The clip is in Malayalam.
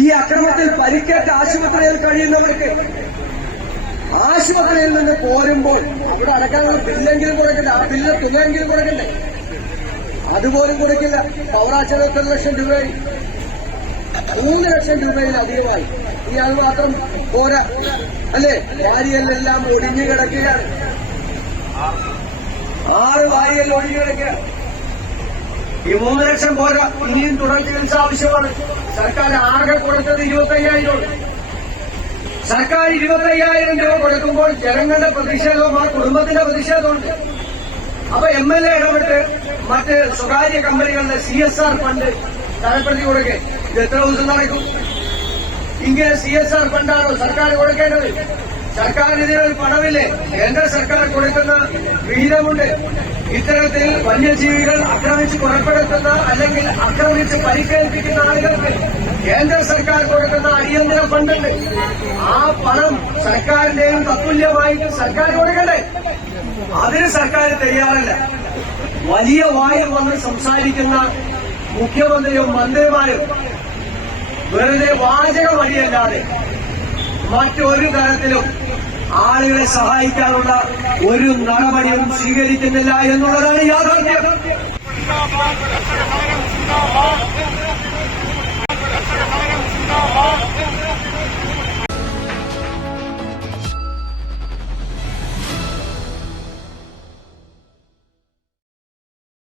ഈ അക്രമത്തിൽ പരിക്കേറ്റ ആശുപത്രിയിൽ കഴിയുന്നവർക്ക് ആശുപത്രിയിൽ നിന്ന് പോരുമ്പോൾ അവിടെ അടക്കാനുള്ള ബില്ലെങ്കിലും കൊടുക്കില്ല. ആ ബില്ല് തുകയെങ്കിലും കൊടുക്കണ്ടേ അതുപോലും കൊടുക്കില്ല. എത്ര ലക്ഷം രൂപയായി മൂന്ന് ലക്ഷം രൂപയിലധികമായി ഇനി അത് മാത്രം പോരാ. അല്ലേ? വാരിയല്ലെല്ലാം ഒടിഞ്ഞു കിടക്കുകയാണ്. ആറ് വാരിയൽ ഒഴിഞ്ഞു കിടക്കുകയാണ്. ഈ മൂന്ന് ലക്ഷം പോരാ ഇനിയും തുടർ ചികിത്സ ആവശ്യമാണ്. സർക്കാർ ആകെ കൊടുത്തത് ഇരുപത്തയ്യായിരം. സർക്കാർ ഇരുപത്തയ്യായിരം രൂപ കൊടുക്കുമ്പോൾ ജനങ്ങളുടെ പ്രതിഷേധവും ആ കുടുംബത്തിന്റെ പ്രതിഷേധമുണ്ട് അപ്പൊ എം എൽ എ ഇടപെട്ട് മറ്റ് സ്വകാര്യ കമ്പനികളുടെ സി എസ് ആർ ഫണ്ട് തലപ്പെടുത്തി കൊടുക്കേ ഇത് എത്ര ദിവസം നടക്കും? ഇങ്ങനെ സി എസ് ആർ ഫണ്ടാണോ സർക്കാർ കൊടുക്കേണ്ടത്? സർക്കാരിന് പണമില്ലേ? കേന്ദ്ര സർക്കാർ കൊടുക്കുന്ന വിഹിതമുണ്ട്. ഇത്തരത്തിൽ വന്യജീവികൾ ആക്രമിച്ച് കൊലപ്പെടുത്തുന്ന അല്ലെങ്കിൽ ആക്രമിച്ച് പരിക്കേൽപ്പിക്കുന്ന ആളുകൾക്ക് കേന്ദ്ര സർക്കാർ കൊടുക്കുന്ന അടിയന്തര ഫണ്ടുണ്ട്. ആ പണം സർക്കാരിന്റെയും തത്തുല്യമായിട്ട് സർക്കാർ കൊടുക്കണ്ടേ? അതിന് സർക്കാർ തയ്യാറല്ല. വലിയ വായ വന്ന് സംസാരിക്കുന്ന മുഖ്യമന്ത്രിയും മന്ത്രിമാരും വെറുതെ വാചക വഴിയല്ലാതെ മറ്റൊരു തരത്തിലും ആളുകളെ സഹായിക്കാനുള്ള ഒരു നടപടിയും സ്വീകരിക്കുന്നില്ല എന്നുള്ളതാണ് യാഥാർത്ഥ്യം.